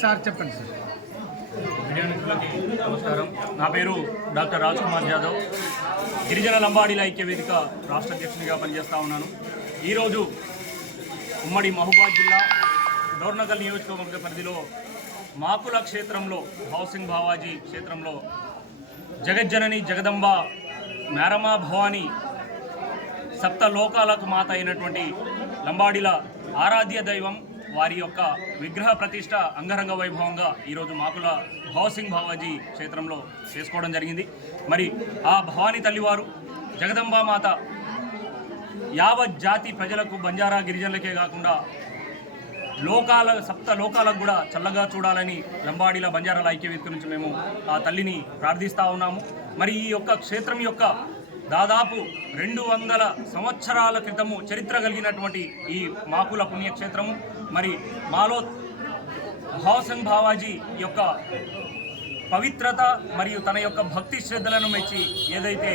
Sir చెప్పండి sir. Media మిత్రులకి నమస్కారం. నా పేరు డాక్టర్ రాజ్ కుమార్ జాదవ్ గిరిజన లంబాడీల ఐక్య వేదిక రాష్ట్ర అధ్యక్షునిగా పనిచేస్తూ ఉన్నాను. ఈరోజు ఉమ్మడి మహబూబాద్ జిల్లా డోర్నగల్ నియోజకవర్గ పరిధిలో మాకుల క్షేత్రంలో హౌసింగ్ భావాజీ క్షేత్రంలో జగజ్జనని జగదంబ మేరమా భవాని సప్త లోకాలకు మాత అయినటువంటి లంబాడీల ఆరాధ్య దైవం వారి యొక్క విగ్రహ ప్రతిష్ట అంగరంగ వైభవంగా ఈరోజు మాకుల భవసింగ్ భావాజీ క్షేత్రంలో చేసుకోవడం జరిగింది. మరి ఆ భవానీ తల్లివారు జగదంబా మాత యావత్ జాతి ప్రజలకు బంజారా గిరిజనులకే కాకుండా లోకాల సప్త లోకాలకు కూడా చల్లగా చూడాలని లంబాడీల బంజారాల ఐక్యవేదిక నుంచి మేము ఆ తల్లిని ప్రార్థిస్తూ ఉన్నాము. మరి ఈ యొక్క క్షేత్రం యొక్క దాదాపు రెండు వందల సంవత్సరాల క్రితము చరిత్ర కలిగినటువంటి ఈ మాకుల పుణ్యక్షేత్రము. మరి మాలో భావసంగ్ భావాజీ యొక్క పవిత్రత మరియు తన యొక్క భక్తి శ్రద్ధలను మెచ్చి ఏదైతే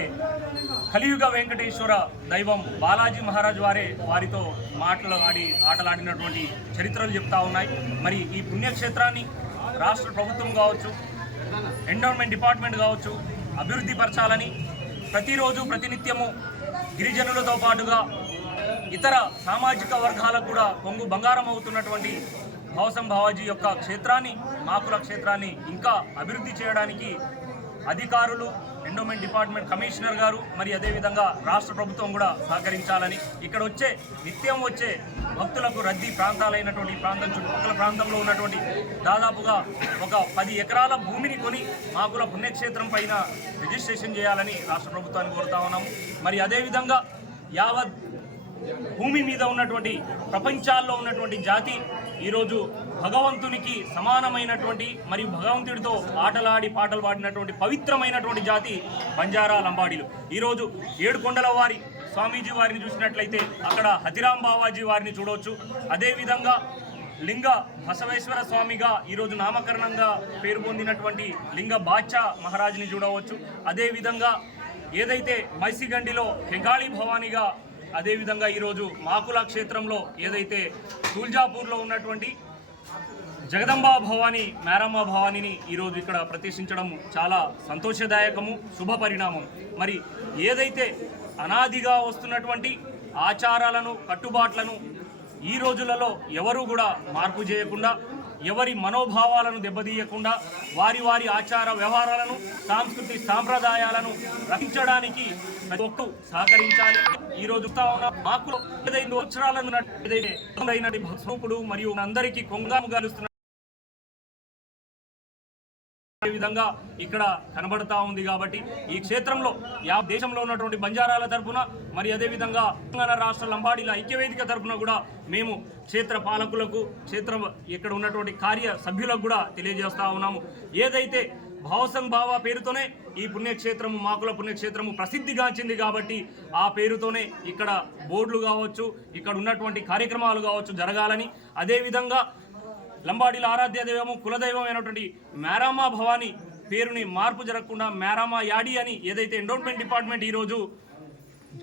కలియుగ వెంకటేశ్వర దైవం బాలాజీ మహారాజ్ వారే వారితో మాటలు ఆడి ఆటలాడినటువంటి చరిత్రలు చెప్తా ఉన్నాయి. మరి ఈ పుణ్యక్షేత్రాన్ని రాష్ట్ర ప్రభుత్వం కావచ్చు ఎండోన్మెంట్ డిపార్ట్మెంట్ కావచ్చు అభివృద్ధి పరచాలని ప్రతిరోజు ప్రతినిత్యము గిరిజనులతో పాటుగా ఇతర సామాజిక వర్గాలకు కూడా కొంగు బంగారం అవుతున్నటువంటి భావసం భావాజీ యొక్క క్షేత్రాన్ని మాకుల క్షేత్రాన్ని ఇంకా అభివృద్ధి చేయడానికి అధికారులు ఎండోమెంట్ డిపార్ట్మెంట్ కమిషనర్ గారు మరి అదేవిధంగా రాష్ట్ర ప్రభుత్వం కూడా సహకరించాలని ఇక్కడ వచ్చే నిత్యం వచ్చే భక్తులకు రద్దీ ప్రాంతాలైనటువంటి ప్రాంతం చుట్టుపక్కల ప్రాంతంలో ఉన్నటువంటి దాదాపుగా ఒక పది ఎకరాల భూమిని కొని మాకుల పుణ్యక్షేత్రం పైన రిజిస్ట్రేషన్ చేయాలని రాష్ట్ర ప్రభుత్వాన్ని కోరుతా ఉన్నాము. మరి అదేవిధంగా యావత్ భూమి మీద ఉన్నటువంటి ప్రపంచాల్లో ఉన్నటువంటి జాతి ఈరోజు భగవంతునికి సమానమైనటువంటి మరియు భగవంతుడితో ఆటలాడి పాటలు పాడినటువంటి పవిత్రమైనటువంటి జాతి బంజారా లంబాడీలు. ఈరోజు ఏడుకొండల వారి స్వామీజీ వారిని చూసినట్లయితే అక్కడ హతిరాం బావాజీ వారిని చూడవచ్చు అదేవిధంగా లింగ బసవేశ్వర స్వామిగా ఈరోజు నామకరణంగా పేరు పొందినటువంటి లింగ బాద్షా మహారాజుని చూడవచ్చు. అదేవిధంగా ఏదైతే మైసిగండిలో హెగాళి భవానిగా అదేవిధంగా ఈరోజు మాకుల క్షేత్రంలో ఏదైతే తుల్జాపూర్లో ఉన్నటువంటి జగదంబా భవాని మేరమ్మ భవానీని ఈరోజు ఇక్కడ ప్రతిష్ఠించడం చాలా సంతోషదాయకము శుభ పరిణామం. మరి ఏదైతే అనాదిగా వస్తున్నటువంటి ఆచారాలను కట్టుబాట్లను ఈ రోజులలో ఎవరూ కూడా మార్పు చేయకుండా ఎవరి మనోభావాలను దెబ్బతీయకుండా వారి వారి ఆచార వ్యవహారాలను సాంస్కృతి సాంప్రదాయాలను రక్షించడానికి ప్రతి సహకరించాలి. ఈ మాకు ఏదైతే సంవత్సరాలను ఏదైతే భక్తుడు మరియు అందరికీ కొంగాము గలుస్తున్న విధంగా ఇక్కడ కనబడతా ఉంది కాబట్టి ఈ క్షేత్రంలో యా దేశంలో ఉన్నటువంటి బంజారాల తరపున మరి అదేవిధంగా తెలంగాణ రాష్ట్ర లంబాడీల ఐక్యవేదిక తరఫున కూడా మేము క్షేత్ర పాలకులకు క్షేత్ర ఇక్కడ ఉన్నటువంటి కార్య సభ్యులకు కూడా తెలియజేస్తా ఉన్నాము. ఏదైతే భావసంగ్ భావ పేరుతోనే ఈ పుణ్యక్షేత్రము మాకుల పుణ్యక్షేత్రము ప్రసిద్ధిగాంచింది కాబట్టి ఆ పేరుతోనే ఇక్కడ బోర్డులు కావచ్చు ఇక్కడ ఉన్నటువంటి కార్యక్రమాలు కావచ్చు జరగాలని అదేవిధంగా లంబాడీల ఆరాధ్య దైవము కులదైవం అయినటువంటి మ్యారామా భవాని పేరుని మార్పు జరగకుండా మ్యారామా యాడి అని ఏదైతే ఎండోన్మెంట్ డిపార్ట్మెంట్ ఈరోజు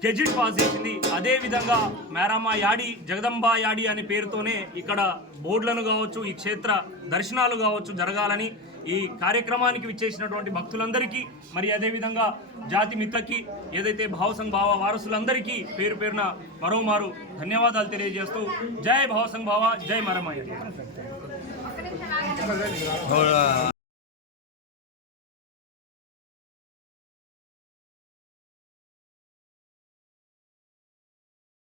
గెజిట్ పాస్ చేసింది అదే విధంగా మేరామా యాడి జగదంబా యాడి అనే పేరుతోనే ఇక్కడ బోర్డులను కావచ్చు ఈ క్షేత్ర దర్శనాలు కావచ్చు జరగాలని ఈ కార్యక్రమానికి విచ్చేసినటువంటి భక్తులందరికీ మరి అదేవిధంగా జాతి మిత్రకి ఏదైతే భావసంగ్ భావ వారసులందరికీ పేరు పేరున మరోమారు ధన్యవాదాలు తెలియజేస్తూ జై భావసంగ్ భావ జై మరమయ్య 看这里了，好了。